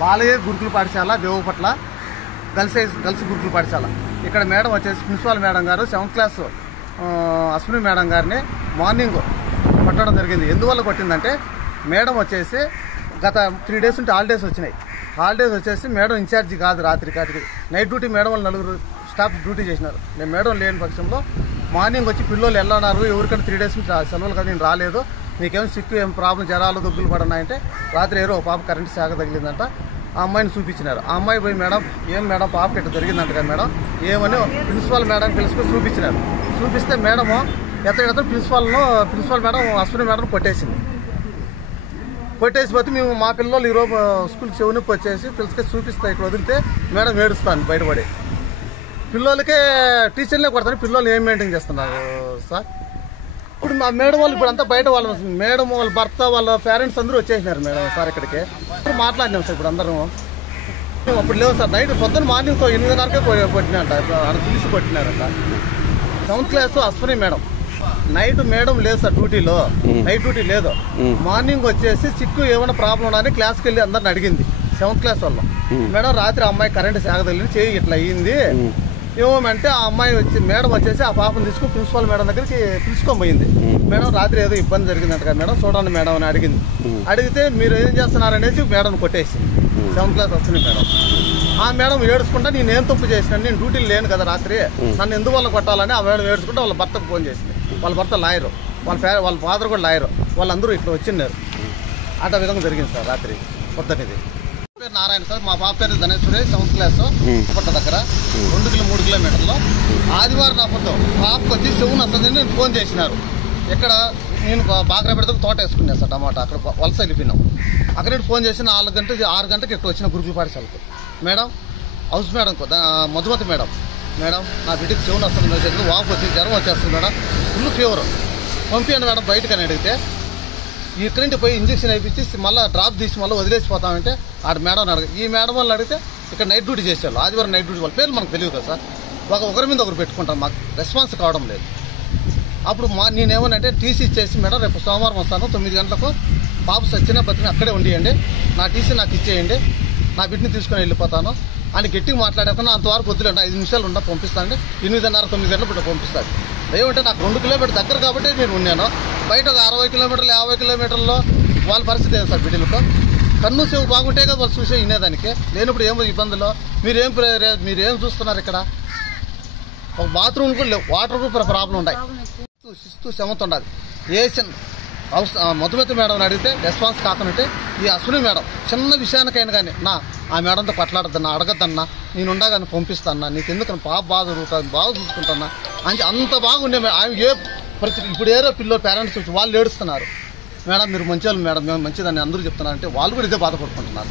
బాలయ్య గురుకుల పాఠశాల దేవపట్ల గర్ల్స్ గురుకుల పాఠశాల. ఇక్కడ మేడం వచ్చేసి ప్రిన్సిపాల్ మేడం గారు 7th క్లాస్ అశ్విని మేడం గారిని మార్నింగ్ కొట్టడం జరిగింది. ఎందువల్ల కొట్టిందంటే మేడం వచ్చేసి గత 3 days నుండి హాలిడేస్ వచ్చినాయి. హాలిడేస్ వచ్చేసి మేడం ఇన్ఛార్జి కాదు, రాత్రి కాటికి నైట్ డ్యూటీ మేడం వాళ్ళు 4 స్టాఫ్ డ్యూటీ చేసినారు. నేను మేడం లేని పక్షంలో మార్నింగ్ వచ్చి పిల్లలు వెళ్ళన్నారు, ఎవరికైనా 3 days నుంచి సెలవులు కదా నేను రాలేదు, మీకేం సిక్కు ఏం ప్రాబ్లం, జ్వరాలు దగ్గులు పడున్నాయంటే రాత్రి ఏరో పాప కరెంట్ శాఖ తగిలిందంట. ఆ అమ్మాయిని చూపించినారు. ఆ అమ్మాయి పోయి మేడం ఏం మేడం పాపకి ఇట్లా జరిగిందంట కదా మేడం ఏమని ప్రిన్సిపాల్ మేడం పిలుచుకొని చూపించినారు. చూపిస్తే మేడము ఎత్తగెత్త ప్రిన్సిపాల్ మేడం అశ్విని మేడం కొట్టేసింది. కొట్టేసిపోతే మేము మా పిల్లలు ఈరోజు స్కూల్కి చెవునొప్పి వచ్చేసి పిలుచుకొని చూపిస్తే ఇక్కడ వదిలితే మేడం ఏడుస్తాను బయటపడి. పిల్లలకే టీచర్లే కొడతాను, పిల్లలు ఏం మెయింటైన్ చేస్తున్నారు సార్. ఇప్పుడు మా మేడం వాళ్ళు ఇప్పుడు అంతా బయట వాళ్ళు మేడం వాళ్ళ భర్త వాళ్ళ పేరెంట్స్ అందరూ వచ్చేసినారు మేడం సార్ ఇక్కడికి. మాట్లాడినాం సార్ ఇప్పుడు అందరం. అప్పుడు లేవు సార్, నైట్ పొద్దున్న మార్నింగ్ 8:30కే కొట్టినారంట, పిలిచి కొట్టినారంట. 7th class Ashwini madam. Night madam లేదు సార్ డ్యూటీలో, నైట్ డ్యూటీ లేదు. మార్నింగ్ వచ్చేసి చిక్కు ఏమైనా ప్రాబ్లం ఉన్నా అని క్లాస్కి వెళ్ళి అందరిని అడిగింది 7th క్లాస్ వాళ్ళు. మేడం రాత్రి అమ్మాయి కరెంట్ శాఖ తగిలి చేయి ఇట్లా అయ్యింది ఏమంటే ఆ అమ్మాయి వచ్చి మేడం వచ్చేసి ఆ పాపను తీసుకుని ప్రిన్సిపాల్ మేడం దగ్గరికి పిలుచుకొని పోయింది. మేడం రాత్రి ఏదో ఇబ్బంది జరిగిందంట కదా మేడం చూడండి మేడం అని అడిగింది. అడిగితే మీరు ఏం చేస్తున్నారనేసి మేడం కొట్టేసి 7th క్లాస్ వస్తుంది మేడం. ఆ మేడం ఏడుచుకుంటా నేనేం తప్పు చేసినాను, నేను డ్యూటీలు లేను కదా రాత్రి, నన్ను ఎందువల్ల కొట్టాలని ఆ మేడం ఏడుచుకుంటే వాళ్ళ భర్తకు ఫోన్ చేసింది. వాళ్ళ భర్త లాయరు, వాళ్ళ ఫాదర్ కూడా లాయరు, వాళ్ళందరూ ఇట్లా వచ్చిన్నారు. అట విధంగా జరిగింది సార్ రాత్రి పొద్దున్నది. పేరు నారాయణ సార్, మా పాప పేరు ధనేశ్వరి, 7th క్లాస్ పుట్ట దగ్గర 2-3 కిలోమీటర్లో. ఆదివారం నా పొద్దు పాపకు వచ్చి చెవును వస్తుంది నేను ఫోన్ చేసినారు. ఇక్కడ నేను బాగా పెడితే తోట వేసుకున్నాను సార్ టమాటా, అక్కడ వలస వెళ్ళిపోయినాం. అక్కడ ఫోన్ చేసి 6 గంటకి ఇక్కడ వచ్చిన గురుకుల పాఠశాలకు. Madam house madam Madhumati madam నా బిడ్డకి చెవును వస్తుంది మేడం, వాపు వచ్చి జ్వరం వచ్చేస్తుంది మేడం, ఫుల్ ఫీవర్, పంపించండి మేడం బయటకని అడిగితే ఇక్కడి నుంచి పోయి ఇంజక్షన్ వేయించి మళ్ళీ డ్రాప్ తీసి మళ్ళీ వదిలేసిపోతామంటే ఆడ మేడం అడిగి ఈ మేడం వాళ్ళు అడిగితే ఇక్కడ నైట్ డ్యూటీ చేసేవాళ్ళు, ఆదివారం నైట్ డ్యూటీ వాళ్ళ పేర్లు మనకు తెలియదు కదా సార్. ఒకరి మీద ఒకరు పెట్టుకుంటాం, మాకు రెస్పాన్స్ కావడం లేదు. అప్పుడు నేనేమనంటే టీసీ ఇచ్చేసి మేడం రేపు సోమవారం వస్తాను 9 గంటలకు పాప సచ్చిన బతిని అక్కడే ఉండియండి, నా టీసీ నాకు ఇచ్చేయండి, నా బిడ్డని తీసుకొని వెళ్ళిపోతాను అని గట్టిగా మాట్లాడకుండా అంతవరకు వద్దులేండి 5 నిమిషాలు ఉండ పంపిస్తానండి, 8:30 9 గంటల బిడ్డ పంపిస్తాను. ఏమంటే నాకు 2 కిలోమీటర్ దగ్గర కాబట్టి నేను ఉన్నాను, బయట ఒక 60 కిలోమీటర్లు 50 కిలోమీటర్లో వాళ్ళ పరిస్థితి ఏం సార్. బిడ్డలకు కన్ను చెవు బాగుంటే కదా వాళ్ళు చూసే వినేదానికి, లేనప్పుడు ఏమో ఇబ్బందులు. మీరేం చూస్తున్నారు ఇక్కడ? ఒక బాత్రూమ్ కూడా లేవు, వాటర్ కూడా ప్రాబ్లం ఉన్నాయి, శిస్తు సెమత ఉండాలి. ఏషియన్ మధుమతి మేడం అడిగితే రెస్పాన్స్ కాకుండా ఈ అశ్విని మేడం చిన్న విషయానికైనా కానీ ఆ మేడంతో పట్లాడద్దన్నా అడగద్దన్నా నేను ఉండగానే పంపిస్తాన్నా, నీకు ఎందుకన్నా పాప బాగా జరుగుతుంది బాగా చూసుకుంటాన్నా అని అంత బాగుండే. ఆమె ఇప్పుడు ఏరో పిల్లలు పేరెంట్స్ వచ్చి వాళ్ళు ఏడుస్తున్నారు, మేడం మీరు మంచి వాళ్ళు మేడం మేము మంచిదని అందరూ చెప్తున్నారంటే వాళ్ళు కూడా ఇదే బాధపడుకుంటున్నారు.